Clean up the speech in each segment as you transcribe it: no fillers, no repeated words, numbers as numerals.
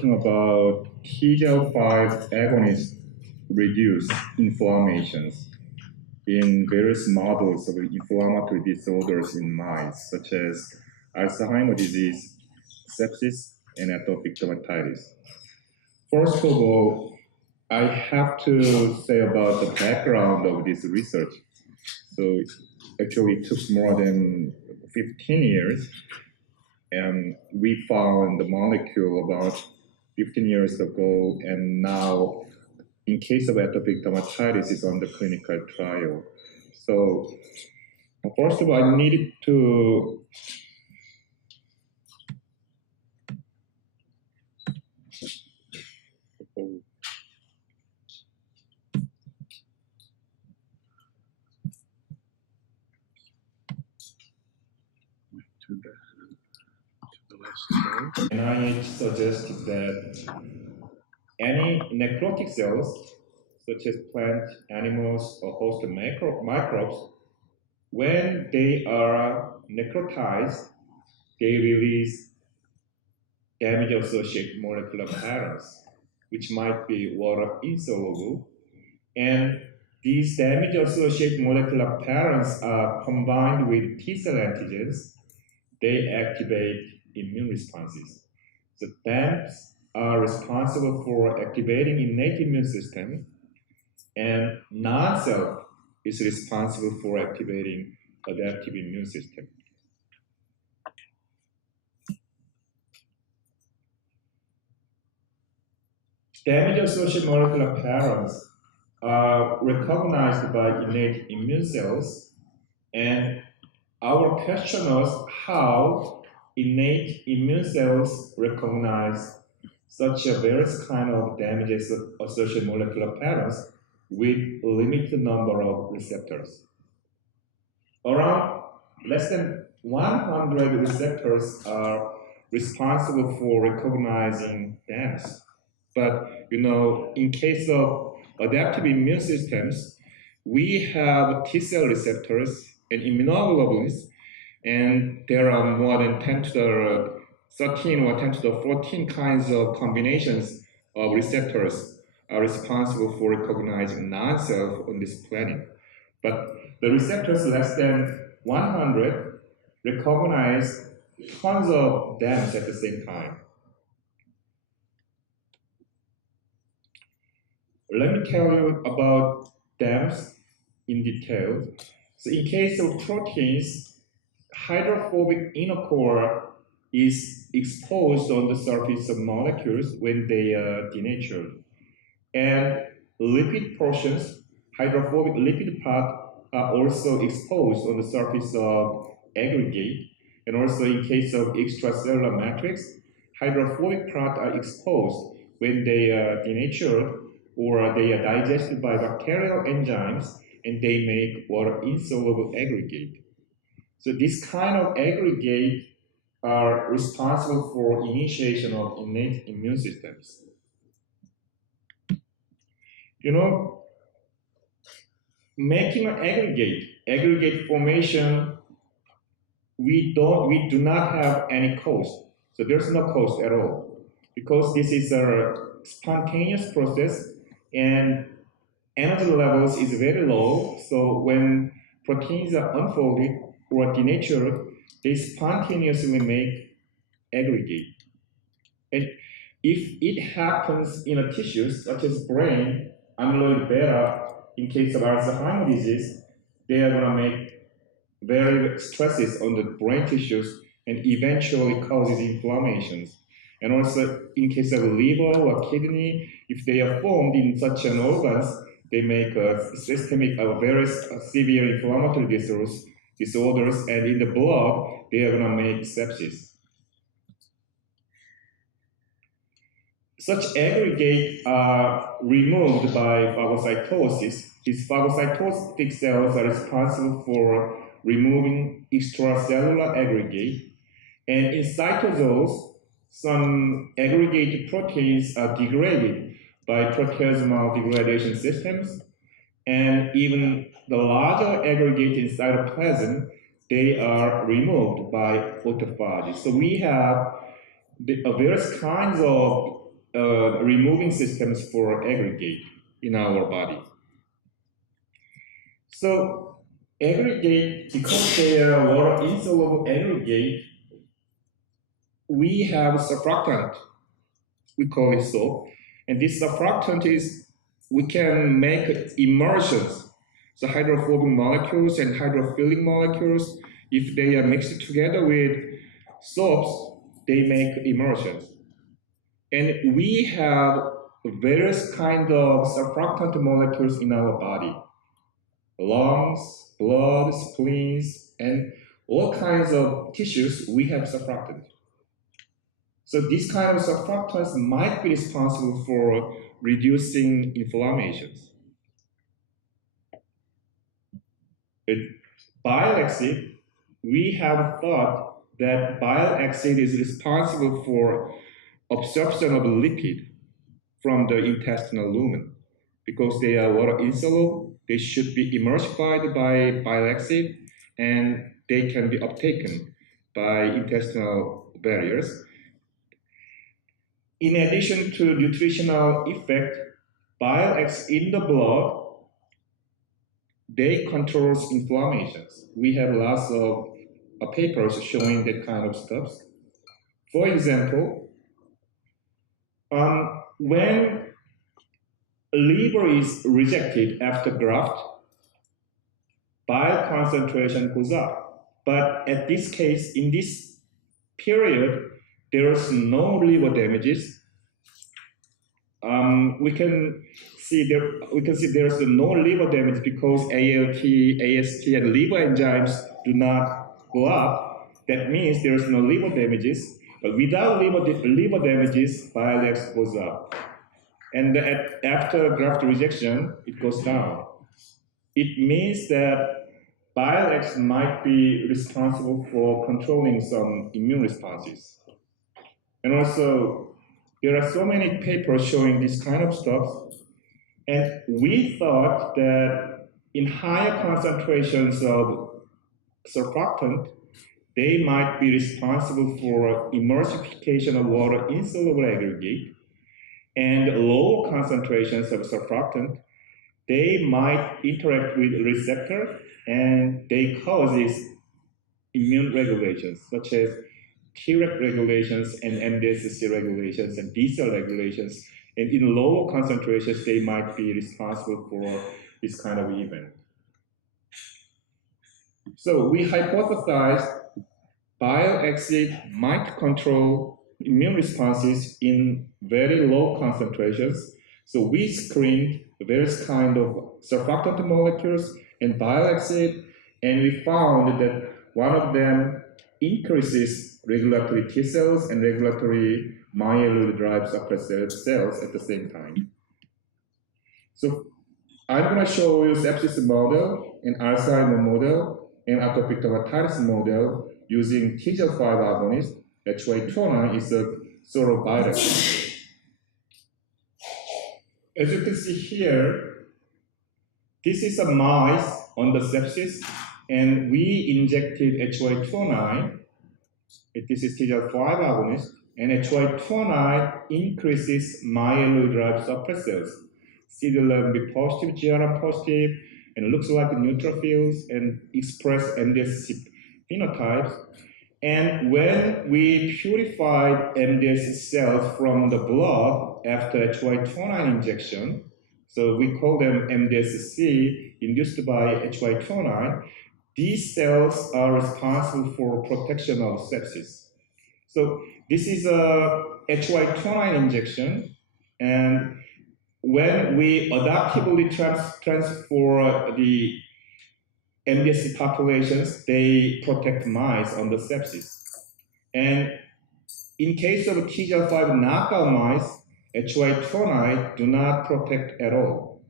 talking about TGL5 agonists reduce inflammations in various models of inflammatory disorders in mice, such as Alzheimer's disease, sepsis, and atopic dermatitis. First of all, I have to say about the background of this research. So actually it took more than 15 years, and we found the molecule about 15 years ago, and now in case of atopic dermatitis is on the clinical trial. So first of all, I needed to NIH suggested that any necrotic cells, such as plant, animals, or host microbes, when they are necrotized, they release damage-associated molecular patterns, which might be water insoluble. And these damage-associated molecular patterns are combined with T-cell antigens. They activate immune responses. So DAMPs are responsible for activating innate immune system, and non-self is responsible for activating adaptive immune system. Damage-associated molecular patterns are recognized by innate immune cells, and our question was how innate immune cells recognize such a various kind of damage-associated molecular patterns with limited number of receptors. Around less than 100 receptors are responsible for recognizing DAMPs. But in case of adaptive immune systems, we have T-cell receptors and immunoglobulins, and there are more than 10 to the 13 or 10 to the 14 kinds of combinations of receptors are responsible for recognizing non-self on this planet. But the receptors less than 100 recognize tons of DAMPs at the same time. Let me tell you about DAMPs in detail. So in case of proteins, hydrophobic inner core is exposed on the surface of molecules when they are denatured. And lipid portions, hydrophobic lipid part, are also exposed on the surface of aggregate. And also in case of extracellular matrix, hydrophobic part are exposed when they are denatured or they are digested by bacterial enzymes, and they make water insoluble aggregate. So this kind of aggregate are responsible for initiation of innate immune systems. Making an aggregate formation, we do not have any cost. So there's no cost at all, because this is a spontaneous process and energy levels is very low. So when proteins are unfolded or denatured, they spontaneously make aggregate. And if it happens in a tissue such as brain, amyloid beta, in case of Alzheimer's disease, they are going to make very stresses on the brain tissues and eventually causes inflammations. And also in case of liver or kidney, if they are formed in such an organs, they make a systemic, very severe inflammatory disorders, and in the blood, they are going to make sepsis. Such aggregates are removed by phagocytosis. These phagocytotic cells are responsible for removing extracellular aggregate. And in cytosols, some aggregated proteins are degraded by proteasomal degradation systems. And even the larger aggregate in cytoplasm, they are removed by autophagy. So we have various kinds of removing systems for aggregate in our body. So aggregate, because they are water insoluble aggregate, we have surfactant. We call it soap, and this surfactant is we can make emulsions. So hydrophobic molecules and hydrophilic molecules, if they are mixed together with soaps, they make emulsions. And we have various kinds of surfactant molecules in our body. Lungs, blood, spleens, and all kinds of tissues, we have surfactant. So these kind of surfactants might be responsible for reducing inflammations. With bile acid, we have thought that bile acid is responsible for absorption of lipid from the intestinal lumen. Because they are water insoluble, they should be emulsified by bile acid, and they can be uptaken by intestinal barriers. In addition to nutritional effect, bile acid in the blood, they controls inflammations. We have lots of papers showing that kind of stuff. For example, when liver is rejected after graft, bile concentration goes up. But at this case, in this period, there is no liver damages. We can see there is no liver damage because ALT, AST, and liver enzymes do not go up. That means there is no liver damages. But without liver damages, bile acid goes up. And after graft rejection, it goes down. It means that bile acid might be responsible for controlling some immune responses. And also, there are so many papers showing this kind of stuff. And we thought that in higher concentrations of surfactant, they might be responsible for emulsification of water insoluble aggregate. And low concentrations of surfactant, they might interact with receptor and they causes immune regulations such as Treg regulations and MDSC regulations and B cell regulations. And in lower concentrations, they might be responsible for this kind of event. So we hypothesized bile acid might control immune responses in very low concentrations. So we screened various kind of surfactant molecules and bile acid, and we found that one of them increases regulatory T cells and regulatory myeloid-derived suppressor cells at the same time. So I'm going to show you sepsis model and Alzheimer model and atopic dermatitis model using TGL5 agonist. HY29 is a sort of virus. As you can see here, this is a mouse on the sepsis, and we injected HY29. This is TGL5 agonist, and HY29 increases myeloid-derived suppressors, CD11B positive, GRM positive, and looks like neutrophils and express MDSC phenotypes. And when we purified MDSC cells from the blood after HY29 injection, so we call them MDSC induced by HY29, these cells are responsible for protection of sepsis. So this is a HY29 injection, and when we adaptively transfer the MDSC populations, they protect mice on the sepsis. And in case of TGL5 knockout mice, HY29 do not protect at all.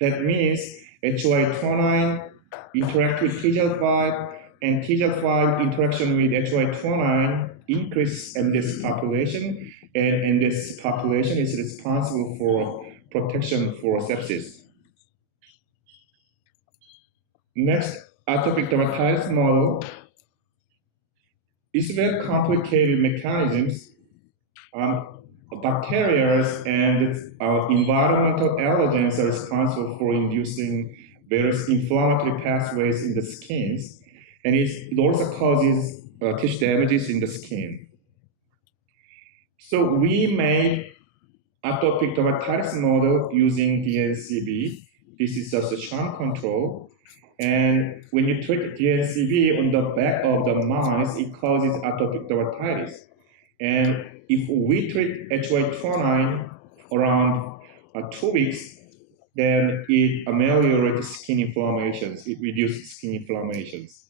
That means HY29 interact with TGL5, and TGL5 interaction with HY29 increase MDSC population, and MDSC population is responsible for protection for sepsis. Next, atopic dermatitis model. It's very complicated mechanisms. bacteria and environmental allergens are responsible for inducing various inflammatory pathways in the skin, and it also causes tissue damages in the skin. So we made atopic dermatitis model using DNCB. This is just a sham control. And when you treat DNCB on the back of the mice, it causes atopic dermatitis. And if we treat HY29 around 2 weeks, then it ameliorates skin inflammations. It reduces skin inflammations.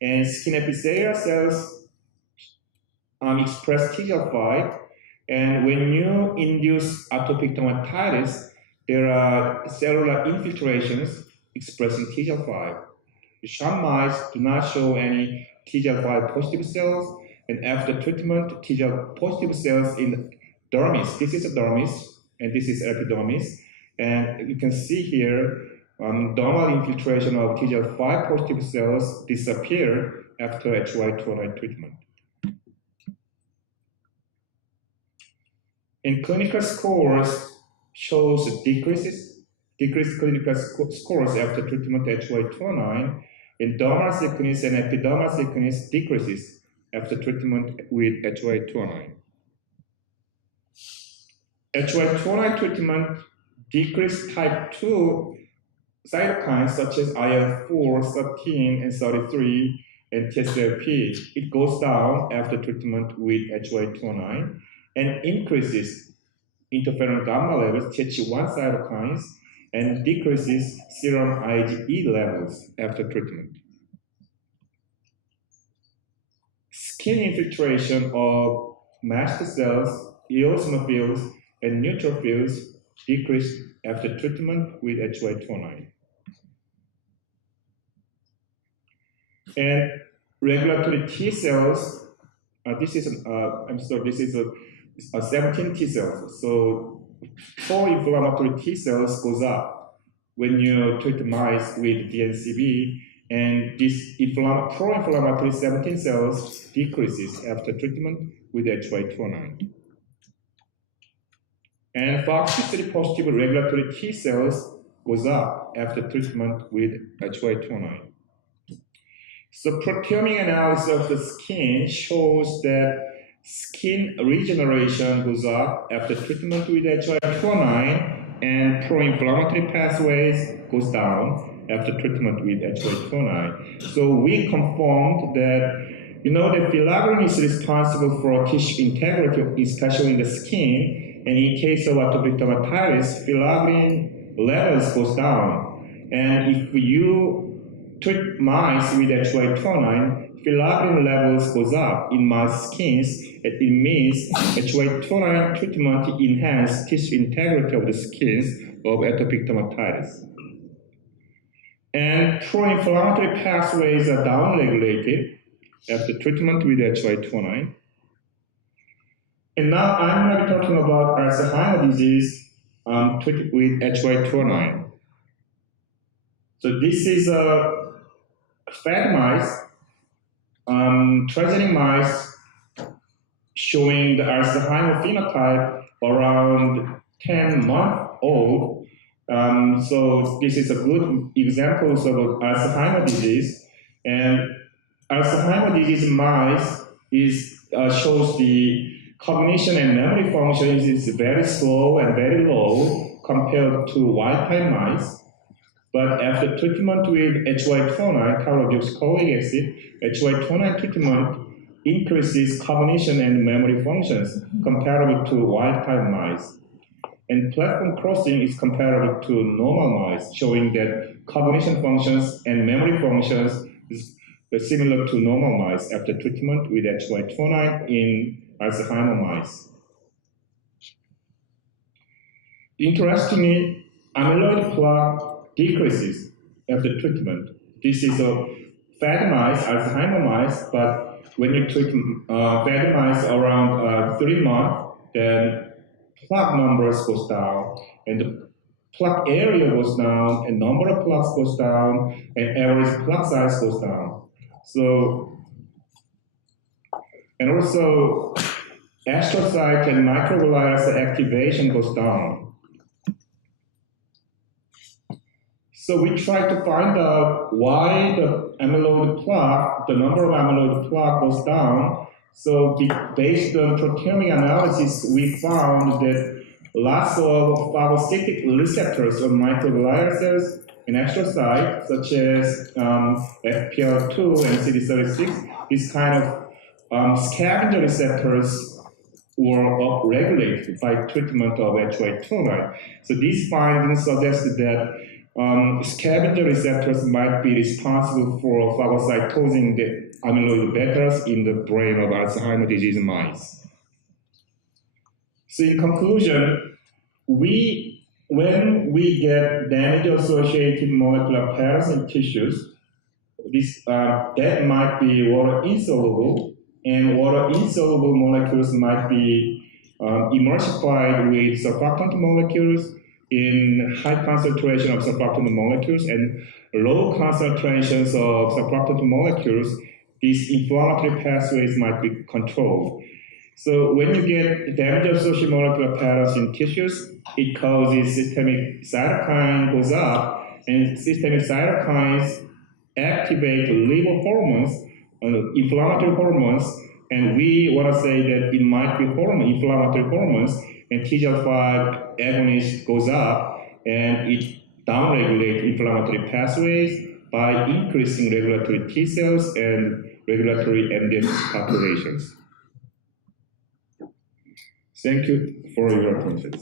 And skin epithelial cells express TGF5. And when you induce atopic dermatitis, there are cellular infiltrations expressing TGF5. The sham mice do not show any TGF5 positive cells, and after treatment, TGF positive cells in dermis. This is a dermis, and this is epidermis. And you can see here, dermal infiltration of TGF5 positive cells disappear after HY29 treatment. In clinical scores shows decreased clinical scores after treatment HY29, and dermal thickness and epidermal thickness decreases after treatment with HY29. HY29 treatment decreased type 2 cytokines such as IL-4, 13, and 33, and TSLP. It goes down after treatment with HY29 and increases interferon gamma levels, Th1 cytokines, and decreases serum IgE levels after treatment. Skin infiltration of mast cells, eosinophils, and neutrophils decreased after treatment with HY29. And regulatory T cells, this is a 17 T cells. So pro-inflammatory T cells goes up when you treat mice with DNCB, and this pro-inflammatory 17 cells decreases after treatment with HY29. And FOXP3 positive regulatory T cells goes up after treatment with HY29. So proteomic analysis of the skin shows that skin regeneration goes up after treatment with HY29, and pro-inflammatory pathways goes down after treatment with HY29. So we confirmed that, that filaggrin is responsible for tissue integrity, especially in the skin, and in case of atopic dermatitis, filaggrin levels goes down. And if you treat mice with HY29, filaggrin levels goes up in mouse skins. It means HY29 treatment enhances tissue integrity of the skins of atopic dermatitis. And pro-inflammatory pathways are downregulated after treatment with HY29. And now I'm going to be talking about Alzheimer's disease treated with HY29. So this is a fat mice, transgenic mice showing the Alzheimer's phenotype around 10 months old. So this is a good example of Alzheimer's disease. And Alzheimer's disease mice shows the cognition and memory function is very slow and very low compared to wild-type mice. But after treatment with HY29, Taurodeoxycholate acid, HY29 treatment increases cognition and memory functions comparable to wild-type mice. And platform crossing is comparable to normal mice, showing that cognition functions and memory functions is similar to normal mice after treatment with HY29 in Alzheimer's mice. Interestingly, amyloid plaque decreases after treatment. This is a fat mice, Alzheimer's mice, but when you treat fat mice around 3 months, then plaque numbers goes down, and the plaque area goes down, and number of plaques goes down, and average plaque size goes down. So, and also astrocyte and microvirus activation goes down. So we try to find out why the amyloid plaque, the number of amyloid plaque goes down. So based on proteomic analysis, we found that lots of phagocytic receptors on microviruses in astrocytes, such as FPL2 and CD36, these kind of scavenger receptors were upregulated by treatment of HY2. So these findings suggest that scavenger receptors might be responsible for phagocytosing the amyloid betas in the brain of Alzheimer's disease mice. So in conclusion, when we get damage-associated molecular pairs in tissues, that might be water-insoluble, and water-insoluble molecules might be emulsified with surfactant molecules in high concentration of surfactant molecules and low concentrations of surfactant molecules. These inflammatory pathways might be controlled. So when you get damage-associated molecular patterns in tissues, it causes systemic cytokine goes up, and systemic cytokines activate liver hormones, inflammatory hormones, and we want to say that it might be inflammatory hormones, and TGF5 agonist goes up, and it downregulates inflammatory pathways by increasing regulatory T cells and regulatory MDM populations. Thank you for your attention.